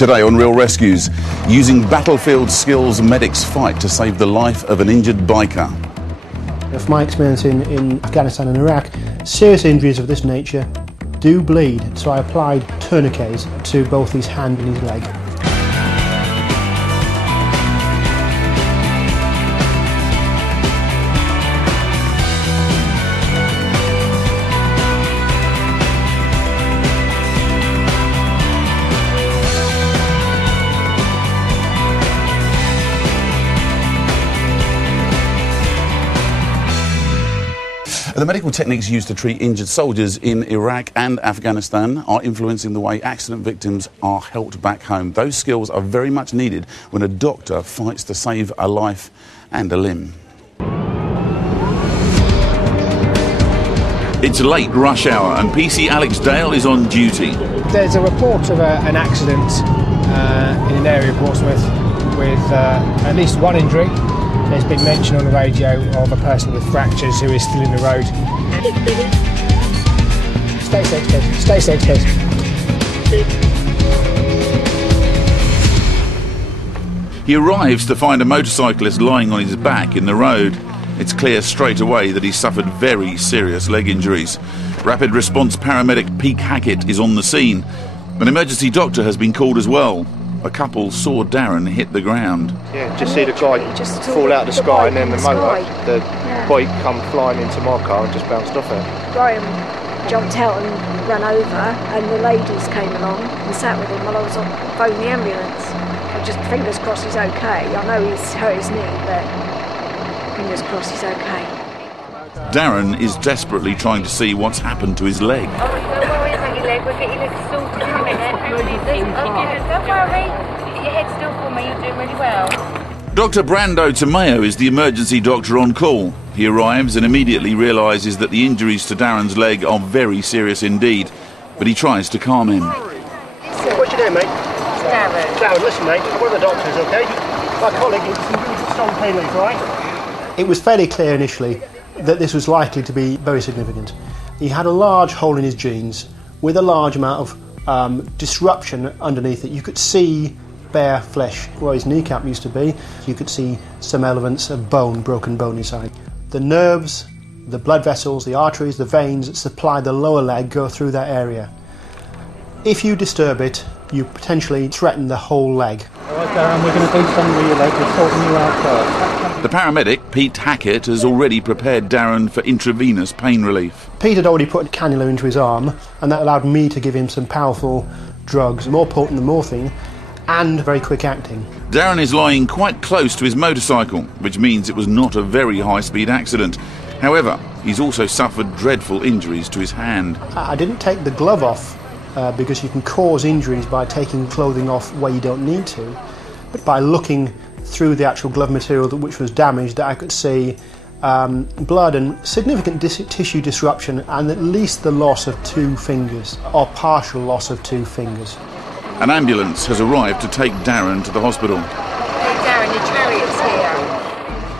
Today on Real Rescues, using battlefield skills, medics fight to save the life of an injured biker. From my experience in Afghanistan and Iraq, serious injuries of this nature do bleed, so I applied tourniquets to both his hand and his leg. The medical techniques used to treat injured soldiers in Iraq and Afghanistan are influencing the way accident victims are helped back home. Those skills are very much needed when a doctor fights to save a life and a limb. It's late rush hour and PC Alex Dale is on duty. There's a report of an accident in an area of Portsmouth with at least one injury. There's been mention on the radio of a person with fractures who is still in the road. Stay safe, please. Stay safe, please. He arrives to find a motorcyclist lying on his back in the road. It's clear straight away that he's suffered very serious leg injuries. Rapid response paramedic Pete Hackett is on the scene. An emergency doctor has been called as well. A couple saw Darren hit the ground. Yeah, just see the guy fall out of the sky and then the bike come flying into my car and just bounced off it. Graham jumped out and ran over, and the ladies came along and sat with him while I was on phone the ambulance. I just fingers crossed he's okay. I know he's hurt his knee, but fingers crossed he's okay. Darren is desperately trying to see what's happened to his leg. Don't worry about your leg, we'll get your leg sorted in a minute. Don't worry, get your head still for me, you're doing really well. Dr. Brando Tomeo is the emergency doctor on call. He arrives and immediately realises that the injuries to Darren's leg are very serious indeed, but he tries to calm him. What's your name, mate? Darren. Darren, listen, mate, I'm one of the doctors, okay? My colleague is some really strong pain relief, right? It was fairly clear initially that this was likely to be very significant. He had a large hole in his jeans with a large amount of disruption underneath it. You could see bare flesh where his kneecap used to be. You could see some elements of bone, broken bone inside. The nerves, the blood vessels, the arteries, the veins that supply the lower leg go through that area. If you disturb it, you potentially threaten the whole leg. Alright, Darren, we're going to do something with your leg. We're sorting you out first. The paramedic, Pete Hackett, has already prepared Darren for intravenous pain relief. Pete had already put a cannula into his arm, and that allowed me to give him some powerful drugs, more potent than morphine, and very quick acting. Darren is lying quite close to his motorcycle, which means it was not a very high-speed accident. However, he's also suffered dreadful injuries to his hand. I didn't take the glove off because you can cause injuries by taking clothing off where you don't need to, but by looking through the actual glove material which was damaged, that I could see blood and significant tissue disruption and at least the loss of 2 fingers, or partial loss of 2 fingers. An ambulance has arrived to take Darren to the hospital. Hey Darren, your chariot's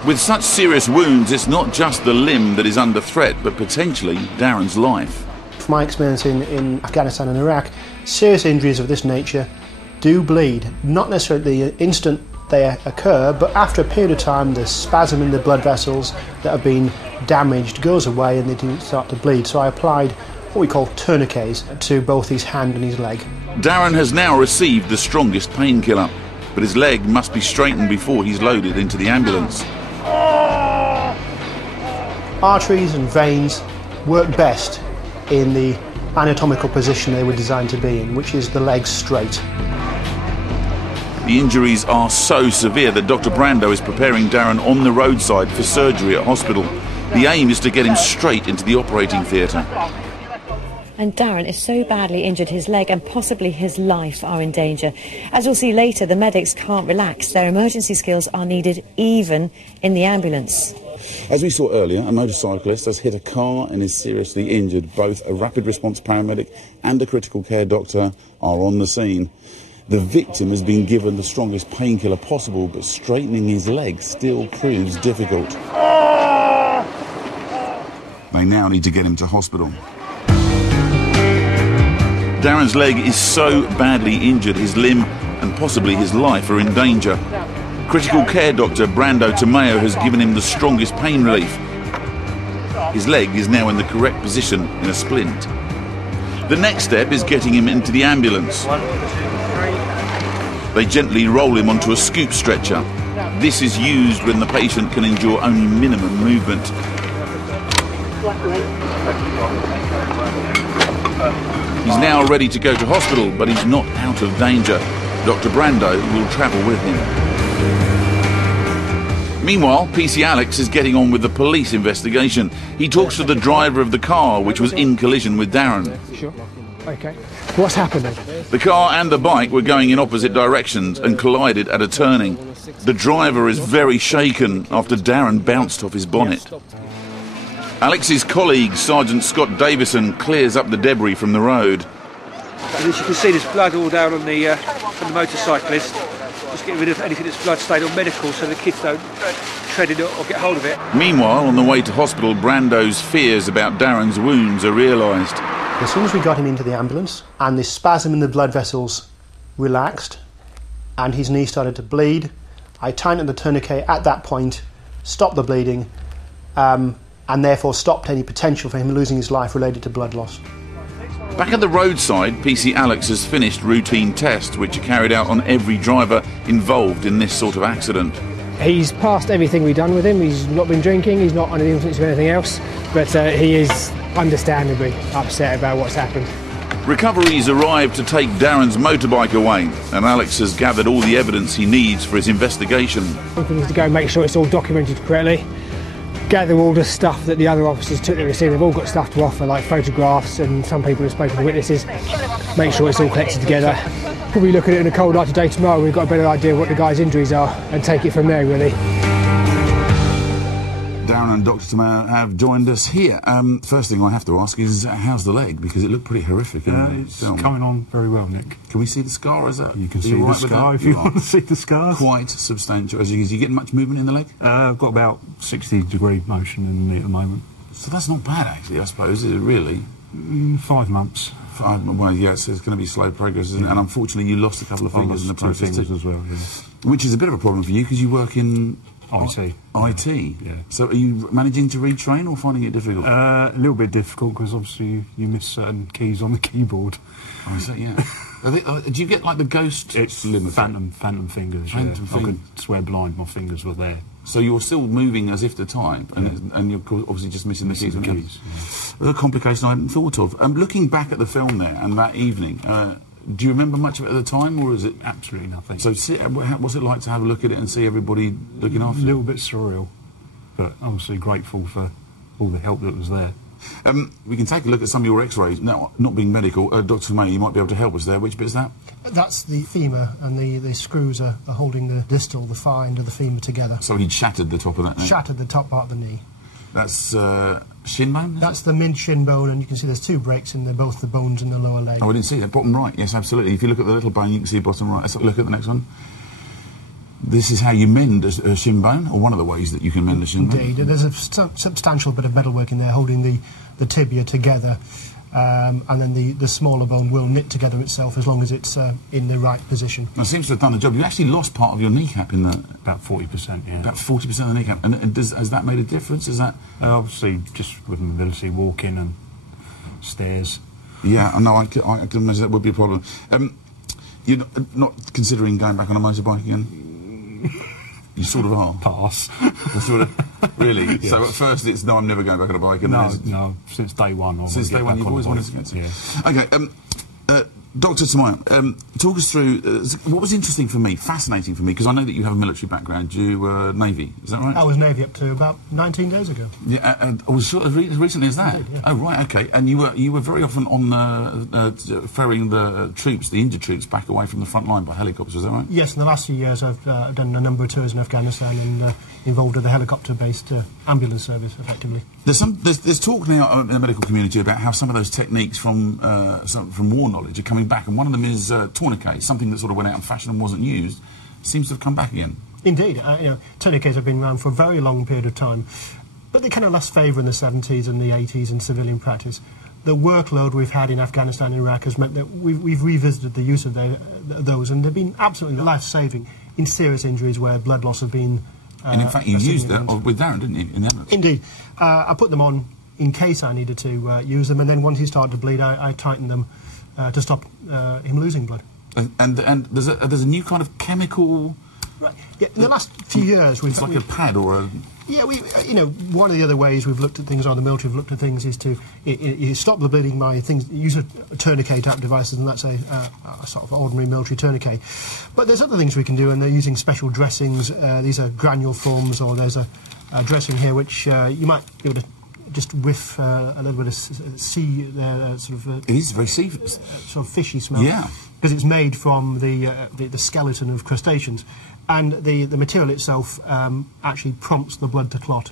here. With such serious wounds, it's not just the limb that is under threat, but potentially Darren's life. From my experience in Afghanistan and Iraq, serious injuries of this nature do bleed, not necessarily the instant they occur, but after a period of time the spasm in the blood vessels that have been damaged goes away and they do start to bleed. So I applied what we call tourniquets to both his hand and his leg. Darren has now received the strongest painkiller, but his leg must be straightened before he's loaded into the ambulance. Arteries and veins work best in the anatomical position they were designed to be in, which is the legs straight. The injuries are so severe that Dr. Brando is preparing Darren on the roadside for surgery at hospital. The aim is to get him straight into the operating theatre. And Darren is so badly injured, his leg and possibly his life are in danger. As we'll see later, the medics can't relax. Their emergency skills are needed even in the ambulance. As we saw earlier, a motorcyclist has hit a car and is seriously injured. Both a rapid response paramedic and a critical care doctor are on the scene. The victim has been given the strongest painkiller possible, but straightening his leg still proves difficult. They now need to get him to hospital. Darren's leg is so badly injured his limb and possibly his life are in danger. Critical care doctor Brando Tomeo has given him the strongest pain relief. His leg is now in the correct position in a splint. The next step is getting him into the ambulance. 1, 2, 3. They gently roll him onto a scoop stretcher. This is used when the patient can endure only minimum movement. He's now ready to go to hospital, but he's not out of danger. Dr. Brando will travel with him. Meanwhile, PC Alex is getting on with the police investigation. He talks to the driver of the car which was in collision with Darren. Sure. Okay. What's happened then? The car and the bike were going in opposite directions and collided at a turning. The driver is very shaken after Darren bounced off his bonnet. Alex's colleague, Sergeant Scott Davison, clears up the debris from the road. And as you can see, there's blood all down on the motorcyclist. Just get rid of anything that's blood-stained or medical so the kids don't tread in it or get hold of it. Meanwhile, on the way to hospital, Brando's fears about Darren's wounds are realised. As soon as we got him into the ambulance and the spasm in the blood vessels relaxed and his knee started to bleed, I tightened the tourniquet at that point, stopped the bleeding, and therefore stopped any potential for him losing his life related to blood loss. Back at the roadside, PC Alex has finished routine tests which are carried out on every driver involved in this sort of accident. He's passed everything we've done with him. He's not been drinking, he's not under the influence of anything else, but he is understandably upset about what's happened. Recoveries arrived to take Darren's motorbike away, and Alex has gathered all the evidence he needs for his investigation. One thing is to go and make sure it's all documented correctly, gather all the stuff that the other officers took to the scene. They've all got stuff to offer, like photographs, and some people have spoken to witnesses. Make sure it's all collected together. Probably look at it in a cold light today, tomorrow. We've got a better idea of what the guy's injuries are and take it from there, really. Darren and Dr. Tomeo have joined us here. First thing I have to ask is, how's the leg? Because it looked pretty horrific. It's coming on very well, Nick. Can we see the scar? Is that? You can see the scar if you want to see the scars. Quite substantial. Is you getting much movement in the leg? I've got about 60-degree motion in the knee at the moment. So that's not bad, actually, I suppose, is it really? 5 months. Well, yes, it's going to be slow progress, isn't it? And unfortunately, you lost a couple of fingers in the process as well, yeah. Which is a bit of a problem for you because you work in IT. IT? Yeah. So are you managing to retrain or finding it difficult? A little bit difficult because obviously you miss certain keys on the keyboard. Oh, is that, yeah. Do you get like the ghost limit? Phantom fingers, Phantom I could swear blind my fingers were there. So you're still moving as if to type, and you're obviously just missing the keys. Yeah. A complication I hadn't thought of. Looking back at the film there and that evening, do you remember much of it at the time, or is it absolutely nothing? So, what's it like to have a look at it and see everybody looking after you? A little bit surreal, but obviously grateful for all the help that was there. We can take a look at some of your X-rays. Now, not being medical, Dr. May, you might be able to help us there. Which bit is that? That's the femur, and the screws are holding the distal, the thigh, and the femur together. So he'd shattered the top of that knee? Shattered the top part of the knee. That's shin bone? That's the mid-shin bone, and you can see there's 2 breaks in there, both the bones in the lower leg. Oh, I didn't see that. Bottom right, yes, absolutely. If you look at the little bone, you can see bottom right. Let's look at the next one. This is how you mend a shin bone, or one of the ways that you can mend a shin bone. Indeed. There's a substantial bit of metalwork in there holding the tibia together, and then the smaller bone will knit together itself as long as it's in the right position. Now, it seems to have done the job. You actually lost part of your kneecap in that. About 40%, yeah. About 40% of the kneecap. And has that made a difference? Is that obviously just with mobility, walking and stairs. Yeah, I know. I can imagine that would be a problem. You're not considering going back on a motorbike again? You sort of are. Pass. Sort of, really? Yes. So at first it's, no, I'm never going back on a bike. And no, since day one. Since day one, you've always wanted to get to. Yeah. Okay, Dr. Tomeo, talk us through, what was interesting for me, fascinating for me, because I know that you have a military background. You were Navy, is that right? I was Navy up to about 19 days ago. Yeah, and was sort of as recently as that? Indeed, yeah. Oh, right, okay. And you were very often on ferrying the troops, the injured troops, back away from the front line by helicopters, is that right? Yes, in the last few years I've done a number of tours in Afghanistan and involved with the helicopter-based ambulance service, effectively. There's talk now in the medical community about how some of those techniques from war knowledge are coming back, and one of them is tourniquet, something that sort of went out of fashion and wasn't used, seems to have come back again. Indeed, tourniquets have been around for a very long period of time, but they kind of lost favour in the 70s and the 80s in civilian practice. the workload we've had in Afghanistan and Iraq has meant that we've revisited the use of those, and they've been absolutely life-saving in serious injuries where blood loss has been. And in fact, you used that with Darren, didn't you? In the Indeed. I put them on in case I needed to use them, and then once he started to bleed, I tightened them to stop him losing blood. And there's a new kind of chemical. Right. Yeah, in the last few years, it's like a pad or a. Yeah, one of the other ways we've looked at things, or the military have looked at things, is to stop the bleeding by use a tourniquet type devices, and that's a sort of ordinary military tourniquet. But there's other things we can do, and they're using special dressings. These are granule forms, or there's a dressing here which you might be able to just whiff a little bit of sea, sort of. It is very sea. Sort of fishy smell. Yeah. Because it's made from the skeleton of crustaceans. And the material itself actually prompts the blood to clot.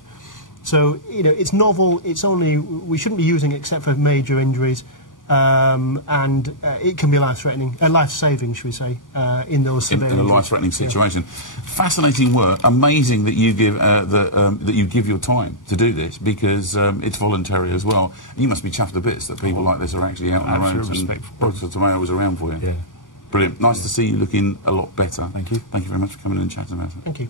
So, it's novel, we shouldn't be using it except for major injuries, and it can be life-threatening, life-saving, should we say, in those severe in a life-threatening situation. Yeah. Fascinating work, amazing that you give that you give your time to do this, because it's voluntary as well. You must be chuffed to bits that people like this are actually out on the road and Box of Tomatoes around for you. Yeah. Brilliant. Nice to see you looking a lot better. Thank you. Thank you very much for coming in and chatting about it. Thank you.